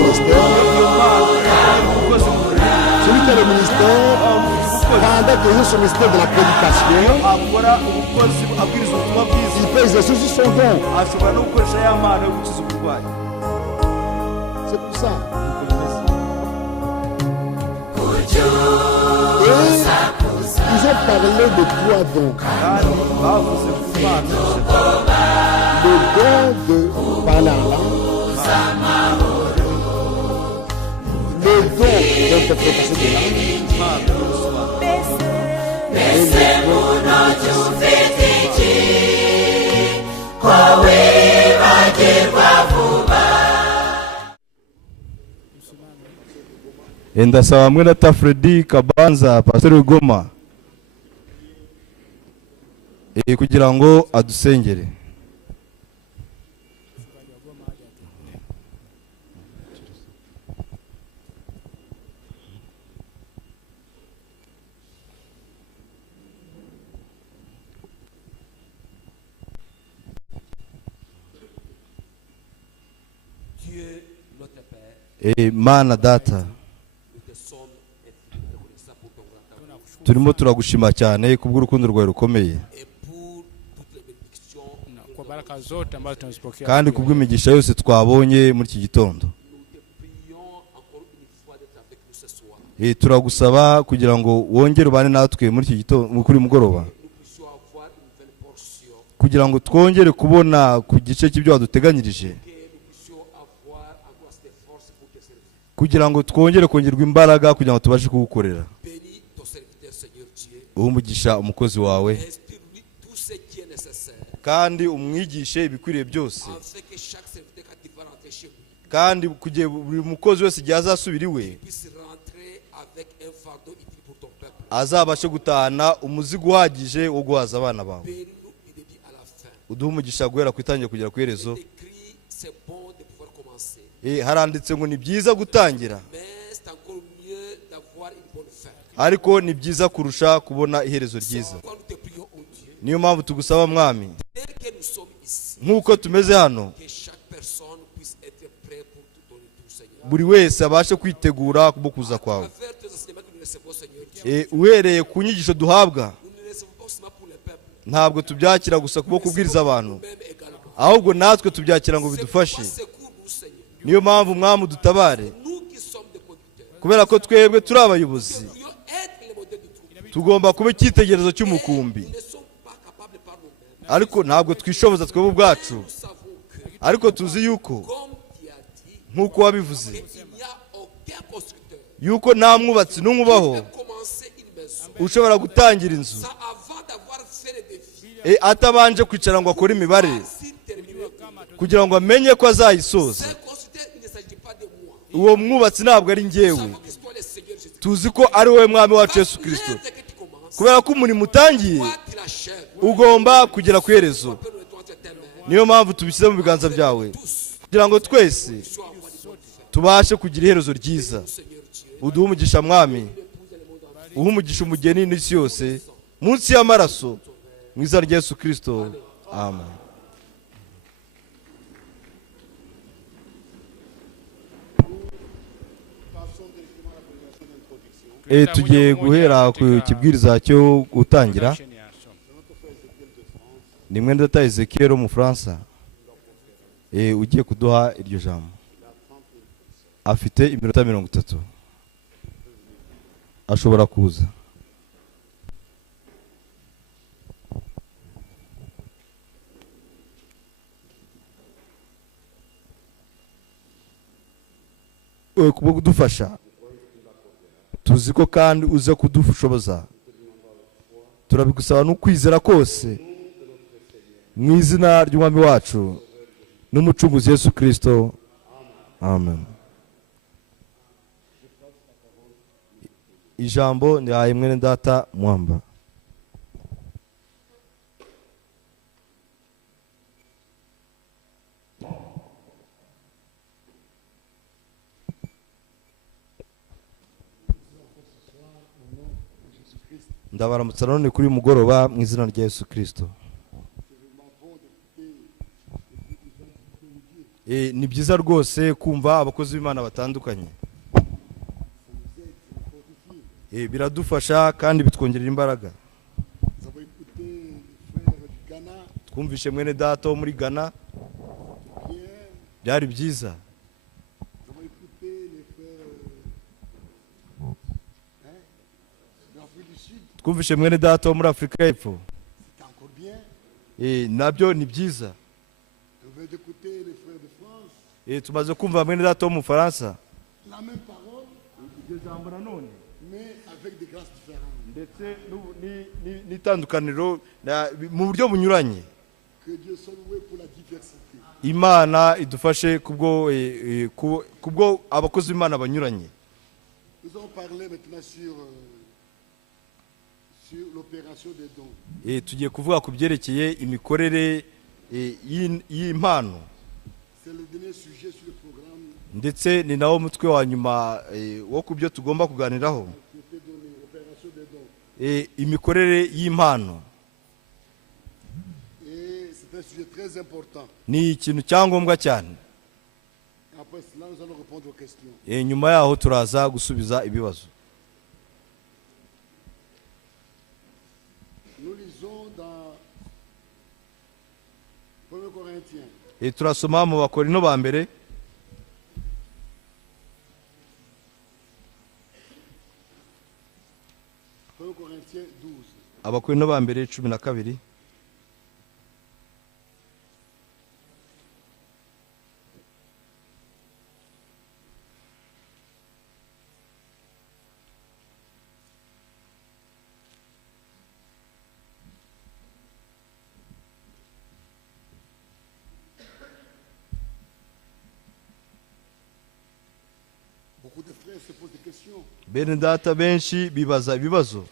ministère, celui qui a le ministère, pendant que j'ai son ministère de la prédication, il peut exercer aussi son don. C'est pour ça. Et ils ont parlé de trois dons. Le don de parler en langue, le don d'interprétation de langue, ndasaba hamwe na Tafredi Kabanza Pastor Goma kugira ngo adusengere. Mana data, turimo turagushima cyane kubw'urukundo rwawe rukomeye kandi kubw'imigisha yose twabonye muri iki gitondo. Turagusaba kugira ngo wongere ubane natwe muri iki gitondo, kuri mugoroba, kugira ngo twongere kubona ku gice cy'ibyo waduteganyirije, kugira ngo twongere kongerwa imbaraga kugira ngo tubashe kugukorera. Umugisha umukozi wawe kandi umwigishe ibikwiriye byose, kandi kugiye buri mukozi wese igihe azasubira iwe azabashe gutahana umuzigo uhagije wo guhaza abana bawe. Uduhe umugisha guhera ku itangira kugera ku iherezo. Haranditse ngo ni byiza gutangira, ariko ni byiza kurusha kubona iherezo ryiza. Niyo mpamvu tugusaba mwami, nk'uko tumeze hano, buri wese abashe kwitegura kubwo kuza kwawe. Uhereye ku nyigisho duhabwa, ntabwo tubyakira gusa kubwo kubwiriza abantu, ahubwo natwe tubyakira ngo bidufashe. Niyo mpamvu mwami dutabare, kubera ko twebwe turi abayobozi, tugomba kuba icyitegererezo cy'umukumbi, ariko ntabwo twishoboza twebwe ubwacu. Ariko tuzi yuko nk'uko wabivuze yuko nta mwubatsi n'umwe ubaho ushobora gutangira inzu atabanje kwicara ngo akore imibare kugira ngo amenye ko azayisoza. Uwo mwubatsi ntabwo ari njyewe, tuzi ko ari wowe mwami wacu Yesu Kristo, kubera ko umurimo utangiye ugomba kugera ku iherezo. Niyo mpamvu tubishyize mu biganza byawe kugira ngo twese tubashe kugira iherezo ryiza. Uduhe umugisha mwami, uhe umugisha umugeni n'isi yose munsi y'amaraso, mu izina rya Yesu Kristo, amen. Tugiye guhera ku kibwiriza cyo gutangira. Ni mwene data Ezekiel mu Fransa ugiye kuduha iryo jambo. Afite iminota 30, ashobora kuza. Kubwo kudufasha, tuzi ko kandi uza kudushoboza. Turabigusaba n'ukwizera kose mu izina ry'umwami wacu n'umucunguzi Yesu Kristo, amen. Ijambo ni aye mwene data Mwamba. Ndabaramutsa none kuri mugoroba mu izina rya Yesu Kristo. ni byiza rwose kumva abakozi b'Imana batandukanye. Biradufasha kandi bitwongerera imbaraga. Twumvishe mwene data wo muri Ghana, byari byiza. Twumvishe mwene data wo muri Afurika y'Epfo, nabyo ni byiza. Tumaze kumva mwene data wo mu Faransa, ndetse n'itandukaniro mu buryo bunyuranye. Imana idufashe kubwo abakozi b'Imana banyuranye. Tugiye kuvuga ku byerekeye imikorere y'impano, ndetse ni nawo mutwe wa nyuma wo ku byo tugomba kuganiraho. Imikorere y'impano ni ikintu cyangombwa cyane. Nyuma yaho turaza gusubiza ibibazo. Turasoma mu Bakorino ba mbere, Abakorino ba mbere 12. Bene data benshi bibaza ibibazo.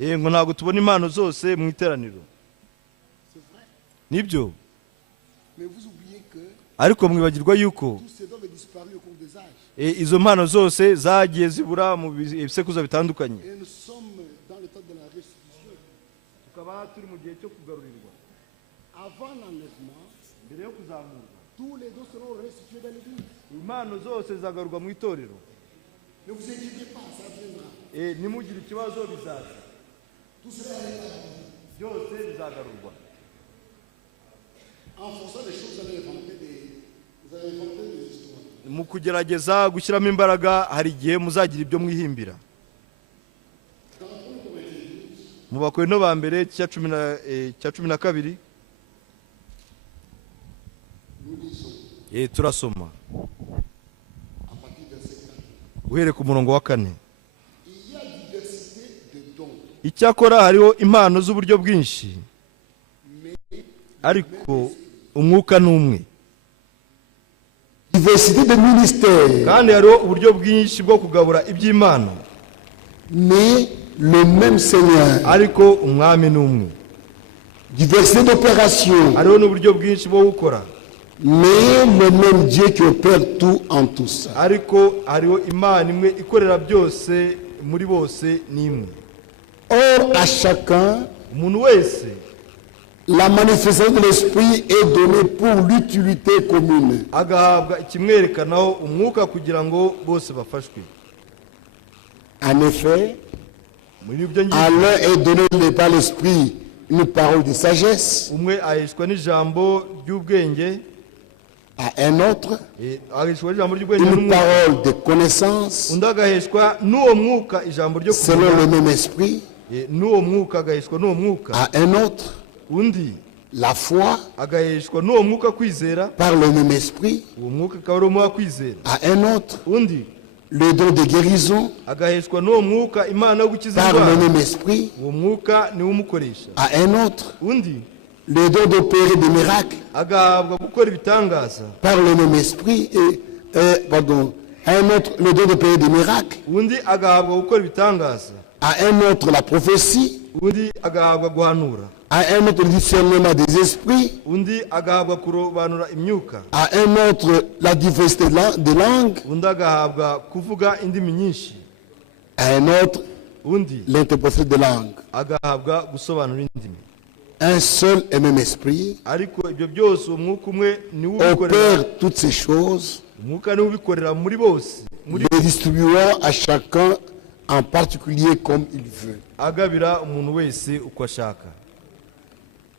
Ngo ntabwo tubona impano zose mu iteraniro. Nibyo, ariko mwibagirwa yuko izo mpano zose zagiye zibura mu bisekuruza bitandukanye. Tukaba turi mu gihe cyo kugarurirwa. Mbere yo kuzamurwa, impano zose zagarurwa mu itorero. Nimugire ikibazo, bizaza byose bizagarurwa. Mu kugerageza gushyiramo imbaraga, hari igihe muzagira ibyo mwihimbira. Mu Bakorino ba mbere cya 12 turasoma uhere ku murongo wa 4. Icyakora hariho impano z'uburyo bwinshi, ariko umwuka ni umwe. Kandi hariho uburyo bwinshi bwo kugabura iby'Imana, mais le même Seigneur. ariko umwami ni umwe. Diversité d'opération, Hariho n'uburyo bwinshi bwo gukora, mais le même Dieu qui opère tout en tous. ariko hariho Imana imwe ikorera byose muri bose ni imwe. Or, à chacun, Umuntu wese la manifestation de l'Esprit est donnée pour l'utilité commune. agahabwa ikimwerekanaho umwuka kugira ngo bose bafashwe. En effet, Muri ibyo à ngibyo, l'un est donné par l'Esprit une parole de sagesse, umwe aheshwa n'ijambo ry'ubwenge, à un autre aheshwa n'ijambo ry'ubwenge une n'umwuka, parole de connaissance, undi agaheshwa n'uwo mwuka ijambo ryo selon kumenya, le même Esprit, n'uwo mwuka agaheshwa n'uwo mwuka, à un autre undi la foi, agaheshwa n'uwo mwuka kwizera, par le même Esprit, uwo mwuka akaba ari umwuka kwizera, à un autre undi le don de guérison, agaheshwa n'uwo mwuka imana yo gukiza par le indwara, même Esprit, uwo mwuka niwo umukoresha, à un autre undi le don d'opérer des miracles, agahabwa gukora ibitangaza, par le même Esprit, à un autre le don d'opérer des miracles, undi agahabwa gukora ibitangaza, à un autre la prophétie, undi agahabwa guhanura, à un autre le discernement des esprits, undi agahabwa kurobanura imyuka, à un autre la diversité des langues, undi agahabwa kuvuga indimi nyinshi, à un autre undi l'interprétation des langues. agahabwa gusobanura indimi. un seul et même esprit ariko ibyo byose umwuka umwe niwo ubikorera, opère toutes ces choses, umwuka niwo ubikorera muri bose, les distribuant à chacun en particulier comme il veut. agabira umuntu wese uko ashaka.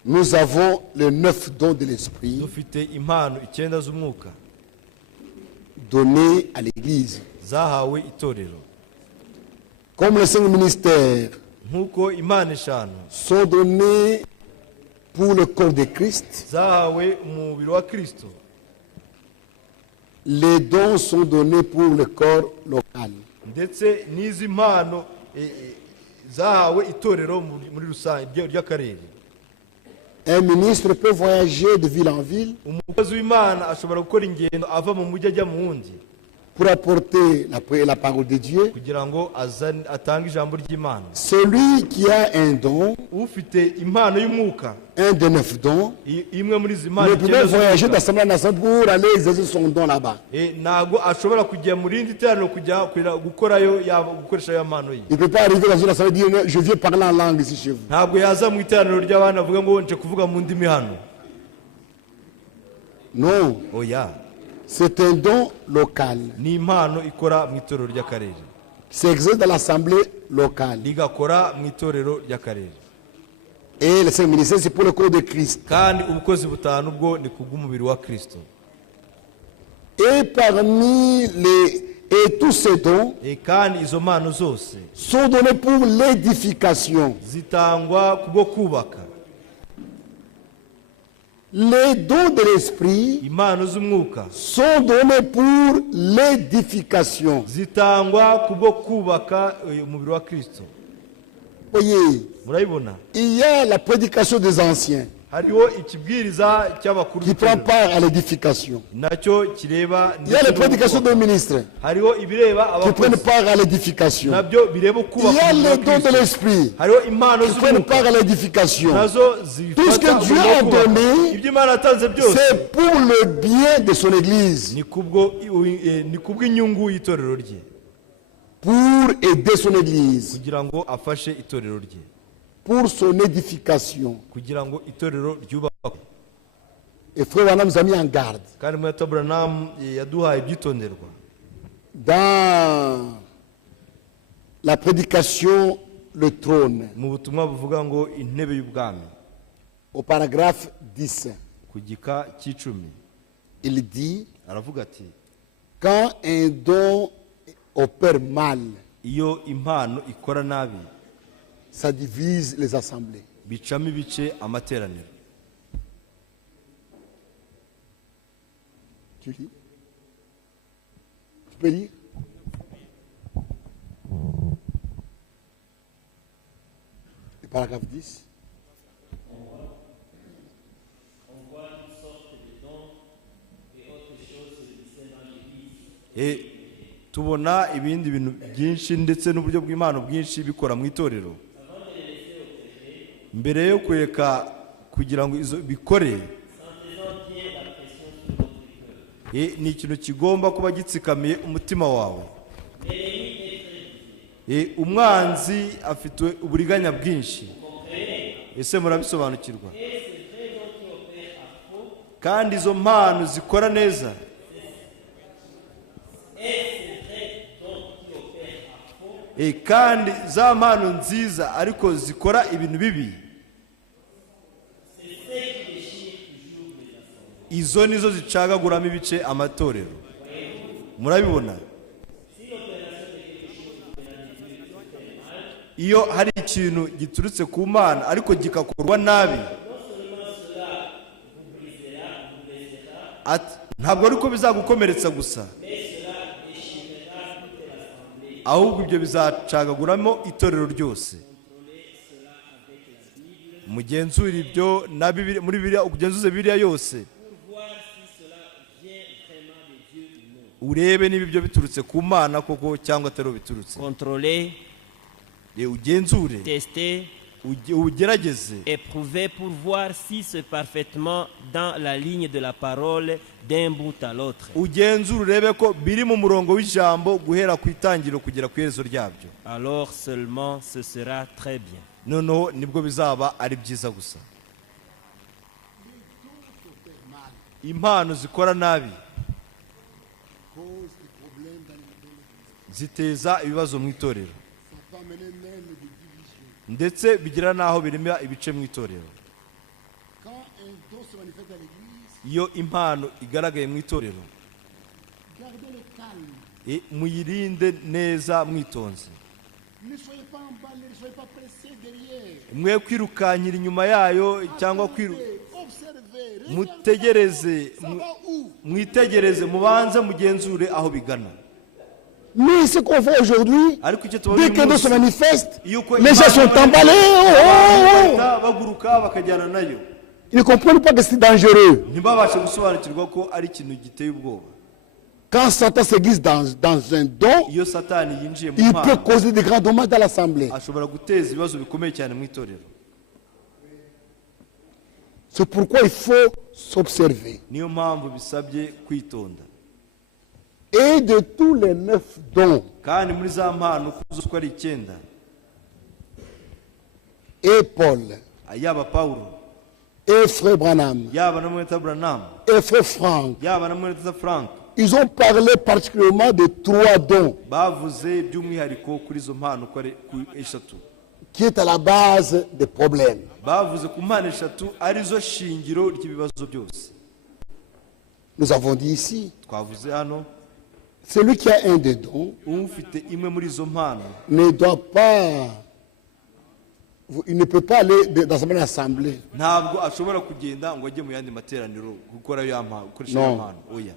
Nous avons les 9 dons de l'esprit Dufite impano 9 z'umwuka donnés à l'Église. zahawe itorero, Comme les 5 ministères nk'uko impano 5 sont donnés pour le corps de Christ, zahawe umubiri wa Kristo, les dons sont donnés pour le corps local. ndetse n'izi mpano zahawe itorero muri rusange ry'akarere. Un ministre peut voyager de ville en ville Umukozi w'Imana ashobora gukora ingendo ava mu mujyi ajya mu wundi pour apporter la parole de Dieu. kugira ngo atange ijambo ry'Imana. Celui qui a un don, Ufite impano y'umwuka, un des 9 dons, imwe muri izi mpano ne peut pas voyager d'assemblée en assemblée pour aller exercer son don là-bas. ntabwo ashobora kujya mu rindi teraniro kujya gukorayo gukoresha ya mpano ye. Il ne peut pas arriver dans une assemblée et dire je viens parler en langue ici chez vous. Ntabwo yaza mu iteraniro ry'abana avuga ngo nje kuvuga mu ndimi hano. Non, Oya, c'est un don local. ni impano ikora mu itorero ry'akarere, C'est exercé dans l'assemblée locale. rigakora mu itorero ry'akarere. Et les 5 ministères, c'est pour le corps de Christ. Kandi ubukozi butanu bwo ni kubw'umubiri wa Kristo. Et parmi et tous ces dons Kandi izo mpano zose sont donnés pour l'édification. zitangwa kubwo kubaka. Les dons de l'esprit Impano z'umwuka sont donnés pour l'édification. zitangwa kubwo kubaka umubiri wa Kristo. Voyez, Murabibona, il y a la prédication des anciens hariho ikibwiriza cy'abakuru qui prend b'itorero, part à l'édification. nacyo kireba Il y a les prédications des ministres hariho ibireba qui prennent abakozi, part à l'édification. nabyo bireba Il y kubaka a umubiri wa les dons de Kristo. l'esprit Hariho impano qui prennent z'umwuka part à l'édification. nazo Tout ce que zifata Dieu umurimo wo a kubaka. donné, Ibyo Imana yatanze byose c'est pour le bien de son Église, ni kubw'inyungu y'itorero rye, pour aider son Église, kugira ngo afashe itorero rye, pour son édification. kugira ngo itorero ryubakwe. Et Frère Branham nous a mis en garde. Kandi Mweta Branham yaduhaye ibyitonderwa Dans la prédication, le trône, mu butumwa buvuga ngo intebe y'ubwami, au paragraphe 10, ku gika cy'10 il dit, aravuga ati, quand un don opère mal, iyo impano ikora nabi ça divise les assemblées. bicamo ibice amateraniro. Tu lis? Tu peux lire? Le paragraphe 10. Tubona ibindi bintu byinshi ndetse n'uburyo bw'impano bwinshi bikora mu itorero. Mbere yo kureka kugira ngo izo bikore, ni ikintu kigomba kuba gitsikamiye umutima wawe. Umwanzi afite uburiganya bwinshi, ese murabisobanukirwa? Kandi izo mpano zikora neza, kandi za mpano nziza ariko zikora ibintu bibi, izo nizo zicagaguramo ibice amatorero. Murabibona? Iyo hari ikintu giturutse ku Mana ariko gikakorwa nabi, ntabwo ariko bizagukomeretsa gusa, ahubwo ibyo bizacagaguramo itorero ryose. Mugenzure ibyo na Bibiliya, muri Bibiliya ugenzuze Bibiliya yose, urebe niba ibyo biturutse ku Mana koko cyangwa atari biturutse. Contrôler, ugenzure, tester, ugerageze, éprouver pour voir si c'est parfaitement dans la ligne de la parole d'un bout à l'autre. ugenzure urebe ko biri mu murongo w'ijambo guhera ku itangiriro kugera ku iherezo ryabyo. Alors seulement ce sera très bien. Noneho nibwo bizaba ari byiza gusa. impano zikora nabi cause des problèmes dans l'église. ziteza ibibazo mu itorero, Ça peut amener même des divisions. ndetse bigira n'aho birema ibice mu itorero. Quand un don se manifeste dans l'église, Iyo impano igaragaye mu itorero, gardez le calme. muyirinde neza mwitonze, Ne soyez pas emballés, ne soyez pas pressés derrière. mwe kwirukankira inyuma yayo cyangwa Observez, mutegereze, ça va où? mwitegereze, mubanze mugenzure aho bigana. Mais ce qu'on fait aujourd'hui, Ariko icyo tubona dès uyu qu'un don se munsi, manifeste, iyo uko les gens impano sont emballés. bahita baguruka bakajyana nayo, Ils ne comprennent pas que c'est dangereux. ntibabashe gusobanukirwa ko ari ikintu giteye ubwoba. Quand Satan s'aiguise dans un don, Iyo satani yinjiye mu il peut mpano, causer de grands dommages dans l'assemblée. ashobora guteza ibibazo bikomeye cyane mu itorero. C'est pourquoi il faut s'observer. Niyo mpamvu bisabye kwitonda. Et de tous les 9 dons, Kandi muri za mpano uko ari 9, et Paul, yaba Pawulo, et Frère Branham, yaba na Mweta Branham, et Frère Franck, yaba na Mweta Frank, ils ont parlé particulièrement de 3 dons bavuze by'umwihariko kuri izo mpano uko ari 3 qui est à la base des problèmes. bavuze ku mpano 3 arizo shingiro ry'ibibazo byose. Nous avons dit ici, Twavuze hano, celui qui a un des dons ufite imwe muri izo mpano ne doit pas, il ne peut pas aller dans une assemblée. ntabwo ashobora kugenda ngo ajye mu yandi materaniro gukora ya mpano, gukoresha No. ya mpano. Oya,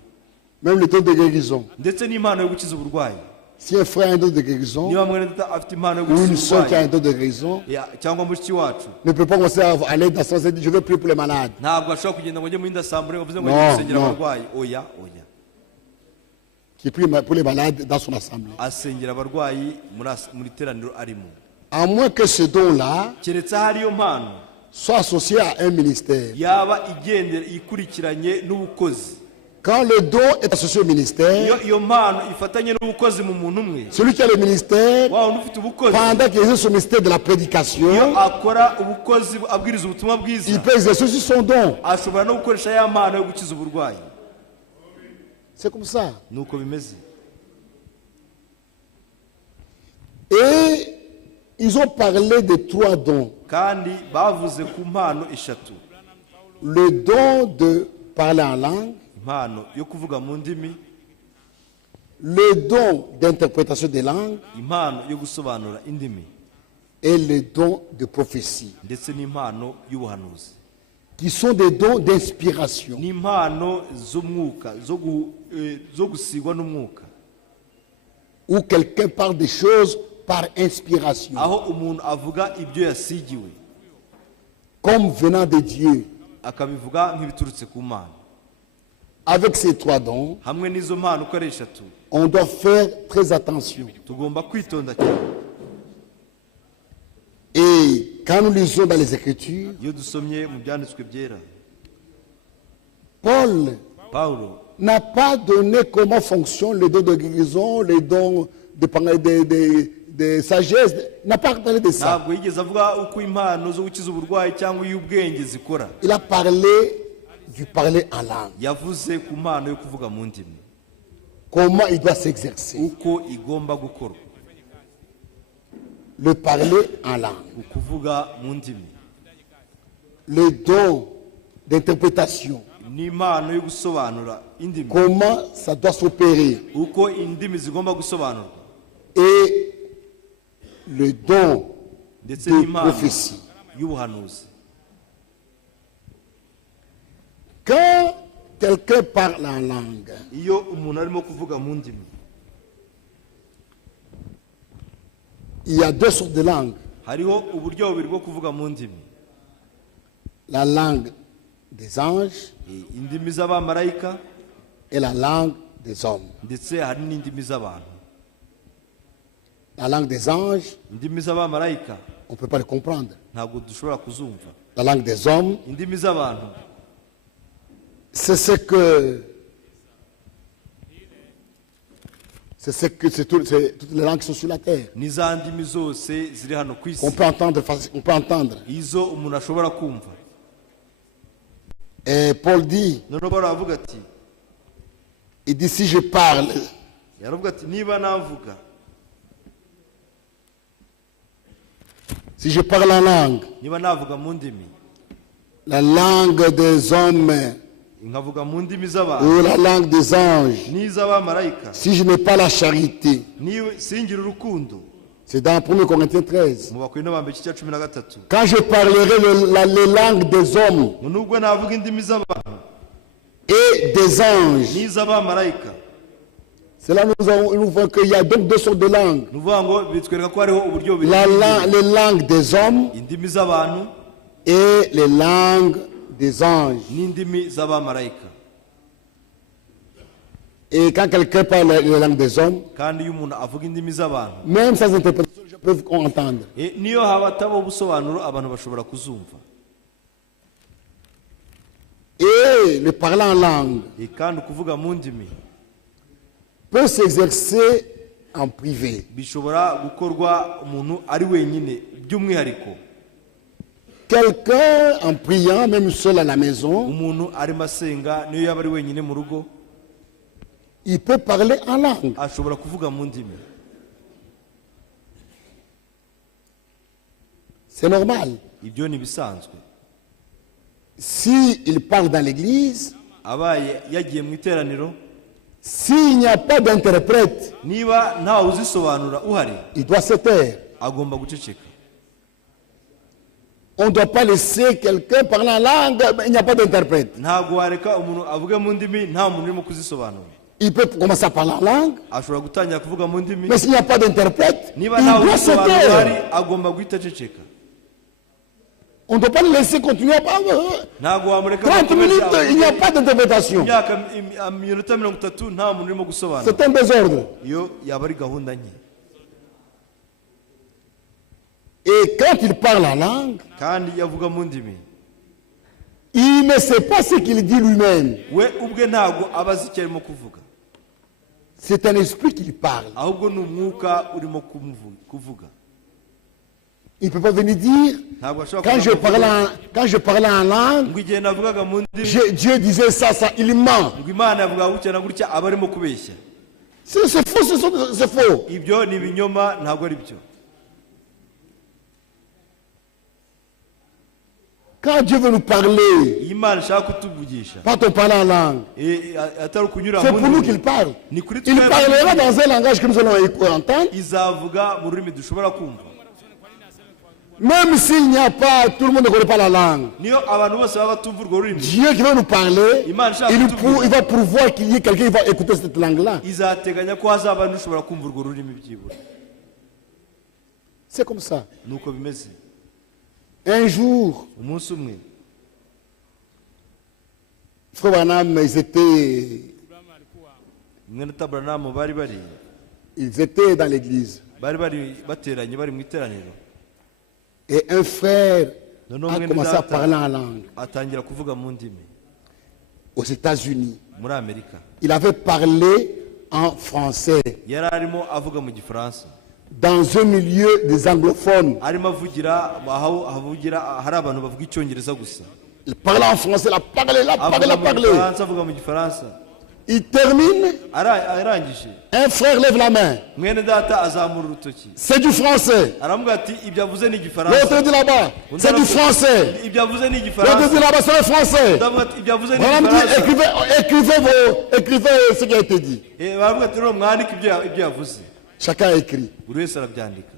Même le don de guérison. ndetse n'impano yo gukiza uburwayi. Si un frère a un don de guérison, Niba mwene data afite impano yo ou une gukiza soeur qui a un uburwayi, don de guérison, cyangwa mushiki wacu, ne peut pas commencer à aller dans son sens et dire je veux prier pour les malades. ntabwo ashobora kugenda ngo ajye mu yindi asambure ngo avuze ngo No, ajye gusengera no. abarwayi. Oya, oya, Qui prie pour les malades dans son assemblée. asengera abarwayi muri teraniro arimo, À moins que ce don-là keretse hariyo mpano soit associé à un ministère. yaba igendera ikurikiranye n'ubukozi. Quand le don est associé au ministère, Iyo mpano ifatanye n'ubukozi mu muntu umwe, celui qui a le ministère, wa wundi ufite ubukozi, pendant qu'il exerce ce ministère de la iyo prédication, akora ubukozi abwiriza ubutumwa bwiza, il peut exercer aussi son don. ashobora no gukoresha ya mpano yo gukiza uburwayi. C'est comme ça. Nuko bimeze. Et ils ont parlé de 3 dons. Kandi bavuze ku mpano 3, Le don de parler en langue, impano yo kuvuga mu ndimi, le don d'interprétation des langues impano yo gusobanura indimi, et le don de prophétie, ndetse n'impano y'ubuhanuzi, qui sont des dons d'inspiration. n'impano z'umwuka zo gusigwa n'umwuka, Où quelqu'un parle des choses par inspiration, aho umuntu avuga ibyo yasigiwe comme venant de Dieu. akabivuga nk'ibiturutse ku Mana. Avec ces 3 dons, Hamwe n'izo mpano uko ari 3, on doit faire très attention. tugomba kwitonda cyane. Et quand nous lisons dans les Écritures, Iyo dusomye mu byanditswe byera, Paul Pawulo n'a pas donné comment fonctionne les dons de guérison, les dons de sagesse. Il n'a pas parlé de ça. ntabwo yigeze avuga uko impano zo gukiza uburwayi cyangwa iy'ubwenge zikora. Il a parlé du parler en langue. Yavuze ku mpano yo kuvuga mu ndimi, Comment il doit s'exercer. uko igomba gukorwa, Le parler en langue. ukuvuga mu ndimi, Le don d'interprétation. n'impano yo gusobanura indimi, Comment ça doit s'opérer. uko indimi zigomba gusobanurwa, Et le don ndetse de n'impano prophétie. y'ubuhanuzi. Quand quelqu'un parle en langue, Iyo umuntu arimo kuvuga mu ndimi, il y a 2 sortes de langues. hariho uburyo bubiri bwo kuvuga mu ndimi, La langue des anges indimi z'abamarayika et la langue des hommes. ndetse hari n'indimi z'abantu. La langue des anges, Indimi z'abamarayika on ne peut pas le comprendre. ntabwo dushobora kuzumva. La langue des hommes, Indimi z'abantu c'est toutes les langues qui sont sur la terre. ni za ndimi zose ziri hano ku isi, On peut entendre. izo umuntu ashobora kumva. Et Paul dit, noneho Pawulo aravuga ati il dit si je parle, yaravuga ati niba navuga si je parle en langue, niba navuga mu ndimi la langue des hommes nkavuga mu ndimi z'abantu ou la langue des anges, n'iz'abamarayika si je n'ai pas la charité, niwe singira urukundo. c'est dans 1 Corinthiens 13. Mu Bakorinto ba mbere igice cya 13 Quand je parlerai les langues des hommes nubwo navuga indimi z'abantu et des anges, n'iz'abamarayika, c'est là nous voyons qu'il y a donc deux sortes de langues. ni ukuvuga ngo bitwereka ko hariho uburyo bubiri Les langues des hommes indimi z'abantu et les langues des anges. n'indimi z'abamarayika. Et quand quelqu'un parle les langues des hommes, Kandi iyo umuntu avuga indimi z'abantu même sans interprétation, je peux entendre. niyo haba hatabaho ubusobanuro abantu bashobora kuzumva. Et le parler en langue Kandi ukuvuga mu ndimi peut s'exercer en privé. bishobora gukorwa umuntu ari wenyine by'umwihariko. Quelqu'un en priant, même seul à la maison, Umuntu arimo asenga niyo yaba ari wenyine mu rugo il peut parler en langue. ashobora kuvuga mu ndimi. C'est normal. Ibyo ni bisanzwe. Si il parle dans l'église, Abaye yagiye mu iteraniro, s'il n'y a pas d'interprète, niba ntawe uzisobanura uhari, il doit se taire. agomba guceceka. On ne doit pas laisser quelqu'un parler en langue, mais il n'y a pas d'interprète. Ntabwo wareka umuntu avuge mu ndimi nta muntu urimo kuzisobanura. Il peut commencer à parler en langue, Ashobora gutangira kuvuga mu ndimi, mais s'il n'y a pas d'interprète, il niba ntawe doit se uzisobanura uhari, taire. agomba guhita aceceka. On ne doit pas le laisser continuer à parler. Ntabwo wamureka 30 minutes, il n'y a pas d'interprétation. imyaka minota 30 nta muntu urimo gusobanura. C'est un désordre. Iyo yaba ari gahunda nke. Et quand il parle en langue, Kandi yavuga mu ndimi, il ne sait pas ce qu'il dit lui-même. we ubwe ntabwo aba azi icyo arimo kuvuga, C'est un esprit qui parle. ahubwo ni umwuka urimo kuvuga. Il ne peut pas venir dire, Ntabwo ashobora quand je parlais en langue, ngo igihe navugaga mu ndimi Dieu disait ça, il ment. ngo Imana yavuga gutya na gutya, aba arimo kubeshya. C'est faux, c'est faux. Ibyo ni ibinyoma, ntabwo ari byo. Quand Dieu veut nous parler, Iyo Imana ishaka kutuvugisha, quand on parle en langue, atari ukunyura c'est mu pour nous ndimi, qu'il parle. ni kuri Il parlera dans un langage que nous allons entendre, izavuga mu rurimi dushobora kumva. même s'il n'y a pas, tout le monde ne connaît pas la langue. Niyo abantu bose baba batumva urwo rurimi, Dieu qui va nous parler, Imana ishaka il kutuvuga, va pouvoir qu'il y ait quelqu'un qui va écouter cette langue-là. izateganya ko hazaba n'ushobora kumva urwo rurimi byibura. C'est comme ça. Nuko bimeze. Un jour, Umunsi umwe Frère Branham, mwene Taburanamu ils étaient dans l'église. bari bateranye bari mu iteraniro, Et un frère noneho a mwene commencé à parler data en langue atangira kuvuga mu ndimi aux États-Unis. muri Amerika. Il avait parlé en français Yari arimo avuga mu Gifaransa, dans un milieu des anglophones. arimo avugira aho hari abantu bavuga icyongereza gusa. Il parlait en français, il a parlé, Avuga mu Gifaransa, avuga mu Gifaransa. Il termine, Arangije un frère lève la main. mwene data azamura urutoki, C'est du français. aravuga ati ibyo avuze ni L'autre Igifaransa. dit là-bas, c'est du français. Ibyo avuze ni L'autre dit Igifaransa. là-bas, c'est le français. Ndavuga ati ibyo avuze ni Branham dit, Igifaransa. écrivez ce qui a été dit. Baravuga ati rero mwandike ibyo yavuze. Chacun a écrit. Buri wese arabyandika,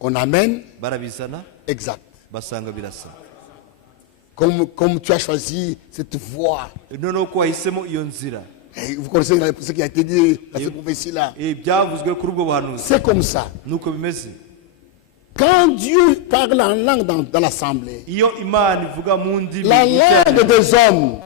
On amène barabizana, exact. basanga birasa. Comme tu as choisi cette voie. Noneho ko wahisemo iyo nzira, Et vous connaissez ce qui a été dit dans cette prophétie-là. byavuzwe kuri ubwo buhanuzi. C'est comme ça. Nuko bimeze. Quand Dieu parle en langue dans l'assemblée, Iyo Imana ivuga mu ndimi la mu iteraniro, langue des hommes